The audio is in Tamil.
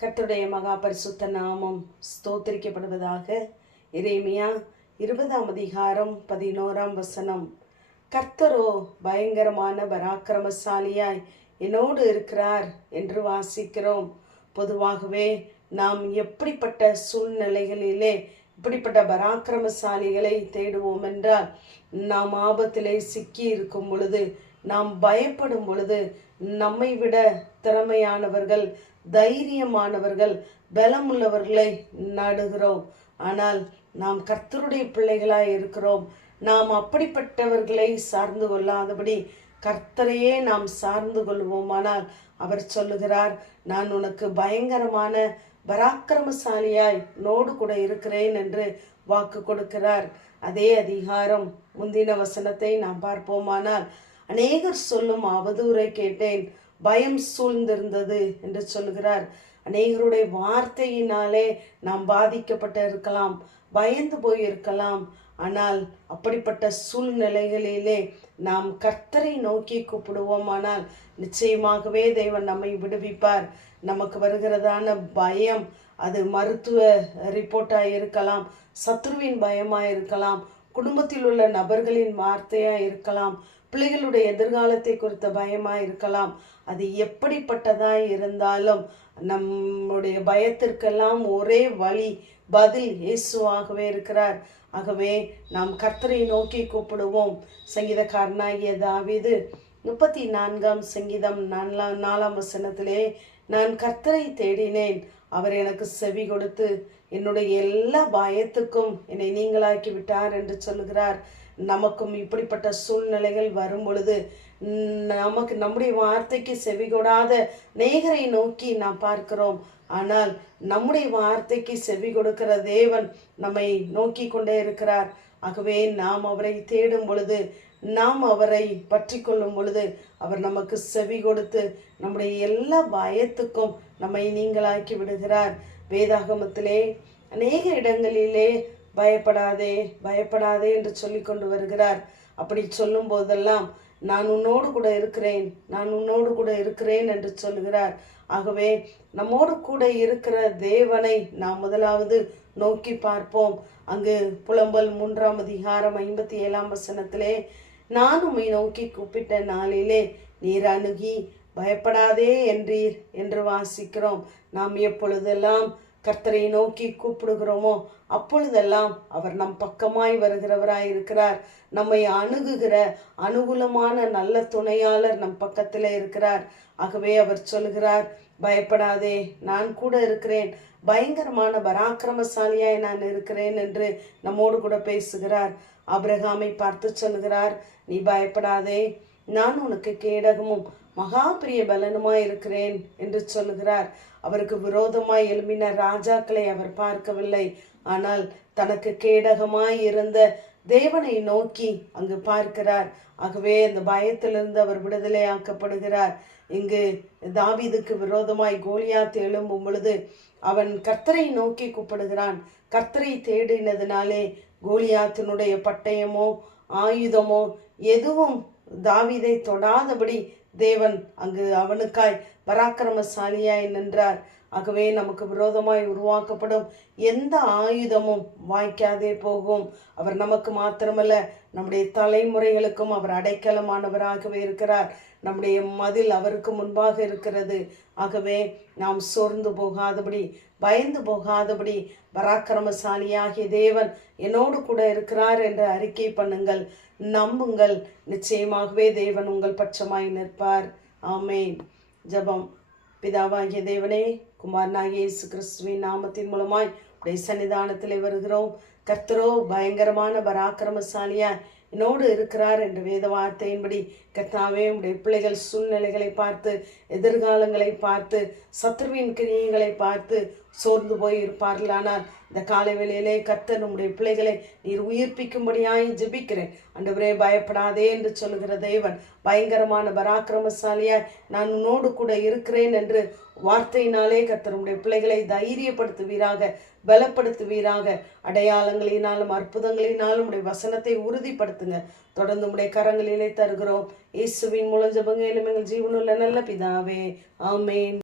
கத்துடைய மகா பரிசுத்த நாமம் ஸ்தோத்திரிக்கப்படுவதாக இறைமையா இருபதாம் அதிகாரம் பதினோராம் வசனம். கர்த்தரோ பயங்கரமான பராக்கிரமசாலியாய் என்னோடு இருக்கிறார் என்று வாசிக்கிறோம். பொதுவாகவே நாம் எப்படிப்பட்ட சூழ்நிலைகளிலே இப்படிப்பட்ட பராக்கிரமசாலிகளை தேடுவோம் என்றால் நாம் ஆபத்திலே சிக்கி இருக்கும் பொழுது நாம் பயப்படும் பொழுது நம்மை விட திறமையானவர்கள் தைரியமானவர்கள் பலமுள்ளவர்களை நாடுகிறோம். ஆனால் நாம் கர்த்தருடைய பிள்ளைகளாய் இருக்கிறோம். நாம் அப்படிப்பட்டவர்களை சார்ந்து கொள்ளாதபடி கர்த்தரையே நாம் சார்ந்து கொள்வோமானால் அவர் சொல்லுகிறார் நான் உனக்கு பயங்கரமான பராக்கிரமசாலியாய் நோடு கூட இருக்கிறேன் என்று வாக்கு கொடுக்கிறார். அதே அதிகாரம் முந்தின வசனத்தை நாம் பார்ப்போமானால் அநேகர் சொல்லும் அவதூரை கேட்டேன் பயம் சூழ்ந்திருந்தது என்று சொல்கிறார் அநேகருடைய வார்த்தையினாலே நாம் பாதிக்கப்பட்டு இருக்கலாம் பயந்து போய் இருக்கலாம் ஆனால் அப்படிப்பட்ட சூழ்நிலைகளிலே நாம் கர்த்தரை நோக்கி கூப்பிடுவோமானால் நிச்சயமாகவே தேவன் நம்மை விடுவிப்பார். நமக்கு வருகிறதான பயம் அது மருத்துவ ரிப்போர்ட்டாக இருக்கலாம் சத்ருவின் பயமாக இருக்கலாம் குடும்பத்தில் உள்ள நபர்களின் வார்த்தையாக இருக்கலாம் பிள்ளைகளுடைய எதிர்காலத்தை குறித்த பயமாக இருக்கலாம். அது எப்படிப்பட்டதாக இருந்தாலும் நம்முடைய பயத்திற்கெல்லாம் ஒரே வழி பதில் இயேசுவாகவே இருக்கிறார். ஆகவே நாம் கர்த்தரை நோக்கி கூப்பிடுவோம். சங்கீதக்காரனாகிய தாவிது முப்பத்தி நான்காம் சங்கீதம் நாலாம் நாலாம் வசனத்திலே நான் கர்த்தரை தேடினேன். அவர் எனக்கு செவி கொடுத்து என்னுடைய எல்லா பயத்துக்கும் என்னை நீங்களாக்கி விட்டார் என்று சொல்லுகிறார். நமக்கும் இப்படிப்பட்ட சூழ்நிலைகள் வரும் பொழுது நமக்கு நம்முடைய வார்த்தைக்கு செவி கொடாத நேகரை நோக்கி நாம் பார்க்கிறோம். ஆனால் நம்முடைய வார்த்தைக்கு செவி கொடுக்கிற தேவன் நம்மை நோக்கி கொண்டே இருக்கிறார். ஆகவே நாம் அவரை தேடும் பொழுது நாம் அவரை பற்றி கொள்ளும் பொழுது அவர் நமக்கு செவி கொடுத்து நம்முடைய எல்லா பயத்துக்கும் நம்மை நீங்களாக்கி விடுகிறார். வேதாகமத்திலே அநேக இடங்களிலே பயப்படாதே பயப்படாதே என்று சொல்லி கொண்டு வருகிறார். அப்படி சொல்லும் போதெல்லாம் நான் உன்னோடு கூட இருக்கிறேன் நான் உன்னோடு கூட இருக்கிறேன் என்று சொல்லுகிறார். ஆகவே நம்மோடு கூட இருக்கிற தேவனை நாம் முதலாவது நோக்கி பார்ப்போம். அங்கு புலம்பல் மூன்றாம் அதிகாரம் ஐம்பத்தி ஏழாம் வசனத்திலே நான் உம்மை நோக்கி கூப்பிட்ட நாளிலே நீர் அணுகி பயப்படாதே என்றீர் என்று வாசிக்கிறோம். நாம் எப்பொழுதெல்லாம் கர்த்தரை நோக்கி கூப்பிடுகிறோமோ அப்பொழுதெல்லாம் அவர் நம் பக்கமாய் வருகிறவராய் இருக்கிறார். நம்மை அணுகுகிற அனுகூலமான நல்ல துணையாளர் நம் பக்கத்தில் இருக்கிறார். ஆகவே அவர் சொல்கிறார் பயப்படாதே நான் கூட இருக்கிறேன். பயங்கரமான பராக்கிரமசாலியாய் நான் இருக்கிறேன் என்று நம்மோடு கூட பேசுகிறார். அப்ரஹாமை பார்த்து சொல்கிறார் நீ பயப்படாதே நான் உனக்கு கேடகமும் மகா பிரிய பலனுமாய் இருக்கிறேன் என்று சொல்லுகிறார் அவருக்கு விரோதமாய் எழும்பின ராஜாக்களை அவர் பார்க்கவில்லை. ஆனால் தனக்கு கேடகமாய் இருந்த தேவனை நோக்கி அங்கு பார்க்கிறார். ஆகவே அந்த பயத்திலிருந்து அவர் விடுதலை ஆக்கப்படுகிறார் இங்கு தாவிதுக்கு விரோதமாய் கோலியாத் எழும்பும் பொழுது அவன் கர்த்தரை நோக்கி கூப்பிடுகிறான். கர்த்தரை தேடினதினாலே கோலியாத்தினுடைய பட்டயமோ ஆயுதமோ எதுவும் தாவிதை தொடாதபடி தேவன் அங்கு அவனுக்காய் பராக்கிரமசாலியாய் நின்றார். ஆகவே நமக்கு விரோதமாய் உருவாக்கப்படும் எந்த ஆயுதமும் வாய்க்காதே போகும். அவர் நமக்கு மாத்திரமல்ல நம்முடைய தலைமுறைகளுக்கும் அவர் அடைக்கலமானவராகவே இருக்கிறார். நம்முடைய மதில் அவருக்கு முன்பாக இருக்கிறது. ஆகவே நாம் சோர்ந்து போகாதபடி பயந்து போகாதபடி பராக்கிரமசாலியாகிய தேவன் என்னோடு கூட இருக்கிறார் என்று அறிக்கை பண்ணுங்கள். நம்புங்கள். நிச்சயமாகவே தேவன் உங்கள் பட்சமாய் நிற்பார். ஆமேன். ஜபம். பிதாவாகிய தேவனே குமாரனாகிய இயேசு கிறிஸ்துவின் நாமத்தின் மூலமாய் உடைய சன்னிதானத்தில் வருகிறோம். கர்த்தரோ பயங்கரமான பராக்கிரமசாலியா என்னோடு இருக்கிறார் என்ற வேத வார்த்தையின்படி கர்த்தாவே உடைய பிள்ளைகள் சூழ்நிலைகளை பார்த்து எதிர்காலங்களை பார்த்து சத்ருவின் கிரியைகளை பார்த்து சோர்ந்து போய் இருப்பார்களானால் இந்த காலை வேளையிலே கர்த்தர் நம்முடைய பிள்ளைகளை நீர் உயிர்ப்பிக்கும்படியாய் ஜெபிக்கிறேன். அண்டவரே பயப்படாதே என்று சொல்லுகிற தேவன் பயங்கரமான பராக்கிரமசாலியாய் நான் உன்னோடு கூட இருக்கிறேன் என்று வார்த்தையினாலே கர்த்தர் உடைய பிள்ளைகளை தைரியப்படுத்துவீராக பலப்படுத்துவீராக. அடையாளங்களினாலும் அற்புதங்களினாலும் உடைய வசனத்தை உறுதிப்படுத்துங்க. தொடர்ந்து உடைய கரங்களிலே தருகிறோம். இயேசுவின் மூலம் ஜபங்க எங்கள் ஜீவனுள்ள நல்ல பிதாவே. ஆமேன்.